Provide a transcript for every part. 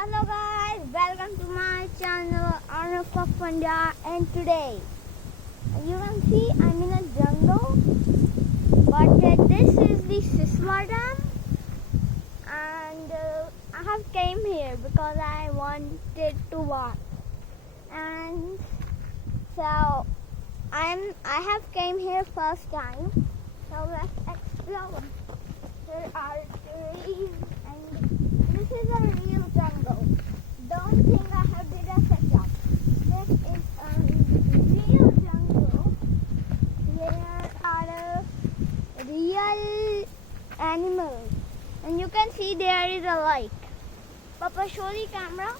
Hello guys, welcome to my channel Aarnav Chandla, and today you can see I'm in a jungle, but this is the Sisma Dam, and I have came here because I wanted to walk, and so I have came here first time, so let's explore. There are trees and this is a real jungle. Don't think I have did a setup. This is a real jungle. There are real animals. And you can see there is a lake. Papa, show the camera.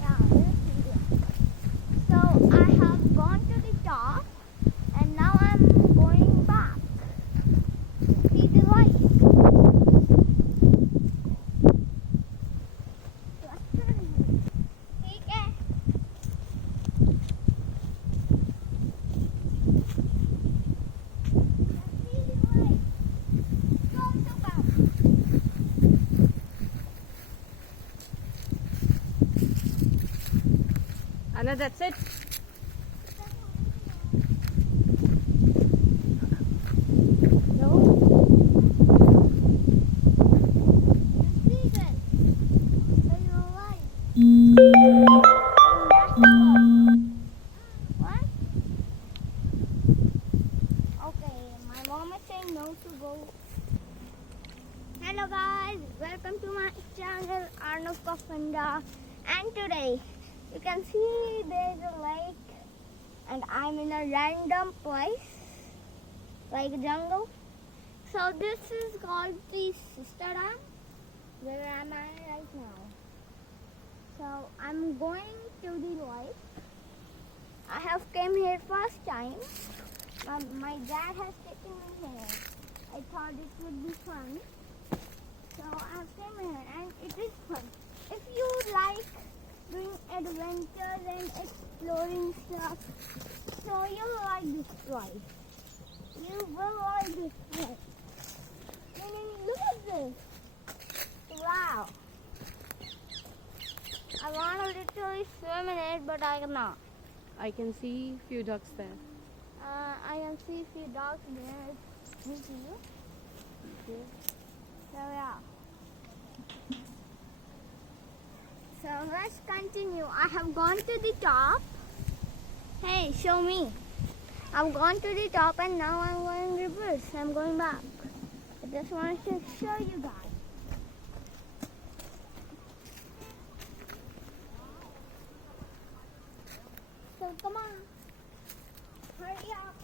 Yeah, so I have gone to the top and now I'm going back. See the light. ठीक है. See the light. Go to back. Anna, that's it. No. You see this? There's a light. That's the light. What? Okay, my mom is saying no to go. Hello guys, welcome to my channel Aarnav Chandla, and today you can see there's a lake and I'm in a random place like a jungle. So this is called the Sister Dam. Where am I right now? So I'm going to the lake. I have came here first time. My dad has taken me here. I thought it would be fun. So I have came here and it is fun. If you like doing adventures and exploring stuff, so you'll like this place. You will like this place. I mean, look at this. Wow. I want to literally swim in it, but I cannot. I can see few ducks there. I can see a few dogs there. Me too. Okay. So yeah. So let's continue. I have gone to the top. Hey, show me. I've gone to the top and now I'm going reverse. I'm going back. I just wanted to show you guys. So come on. Hurry up.